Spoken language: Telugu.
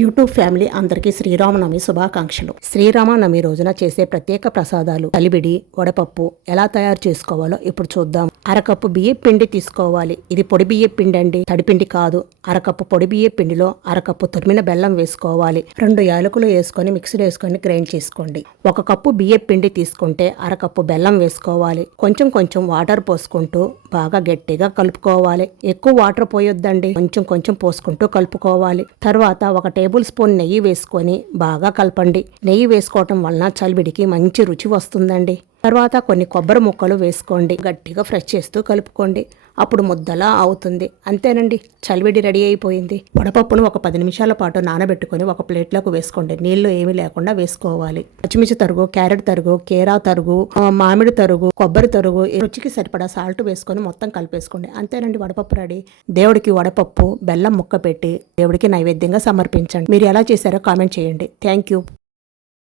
యూట్యూబ్ ఫ్యామిలీ అందరికీ శ్రీరామనవమి శుభాకాంక్షలు. శ్రీరామనవమి రోజున చేసే ప్రత్యేక ప్రసాదాలు కలిబిడి, వడపప్పు ఎలా తయారు చేసుకోవాలో ఇప్పుడు చూద్దాం. అరకప్పు బియ్య పిండి తీసుకోవాలి. ఇది పొడి బియ్య పిండి అండి, తడిపిండి కాదు. అరకప్పు పొడి బియ్య పిండిలో అరకప్పు తురిమిన బెల్లం వేసుకోవాలి. 2 యాలకులు వేసుకొని మిక్సీలో వేసుకొని గ్రైండ్ చేసుకోండి. 1 కప్పు బియ్య పిండి తీసుకుంటే అరకప్పు బెల్లం వేసుకోవాలి. కొంచెం కొంచెం వాటర్ పోసుకుంటూ బాగా గట్టిగా కలుపుకోవాలి. ఎక్కువ వాటర్ పోయొద్దండి, కొంచెం కొంచెం పోసుకుంటూ కలుపుకోవాలి. తర్వాత 1 టేబుల్ స్పూన్ నెయ్యి వేసుకొని బాగా కలపండి. నెయ్యి వేసుకోవటం వలన చలివిడికి మంచి రుచి వస్తుందండి. తర్వాత కొన్ని కొబ్బరి ముక్కలు వేసుకోండి. గట్టిగా ఫ్రెష్ చేస్తూ కలుపుకోండి. అప్పుడు ముద్దలా అవుతుంది. అంతేనండి, చలివిడి రెడీ అయిపోయింది. వడపప్పును ఒక 10 నిమిషాల పాటు నానబెట్టుకుని ఒక ప్లేట్లోకి వేసుకోండి. నీళ్లు ఏమీ లేకుండా వేసుకోవాలి. పచ్చిమిర్చి తరుగు, క్యారెట్ తరుగు, కేరా తరుగు, మామిడి తరుగు, కొబ్బరి తరుగు, రుచికి సరిపడా సాల్ట్ వేసుకొని మొత్తం కలిపేసుకోండి. అంతేనండి, వడపప్పు రెడీ. దేవుడికి వడపప్పు బెల్లం ముక్క పెట్టి దేవుడికి నైవేద్యంగా సమర్పించండి. మీరు ఎలా చేశారో కామెంట్ చేయండి. Thank you.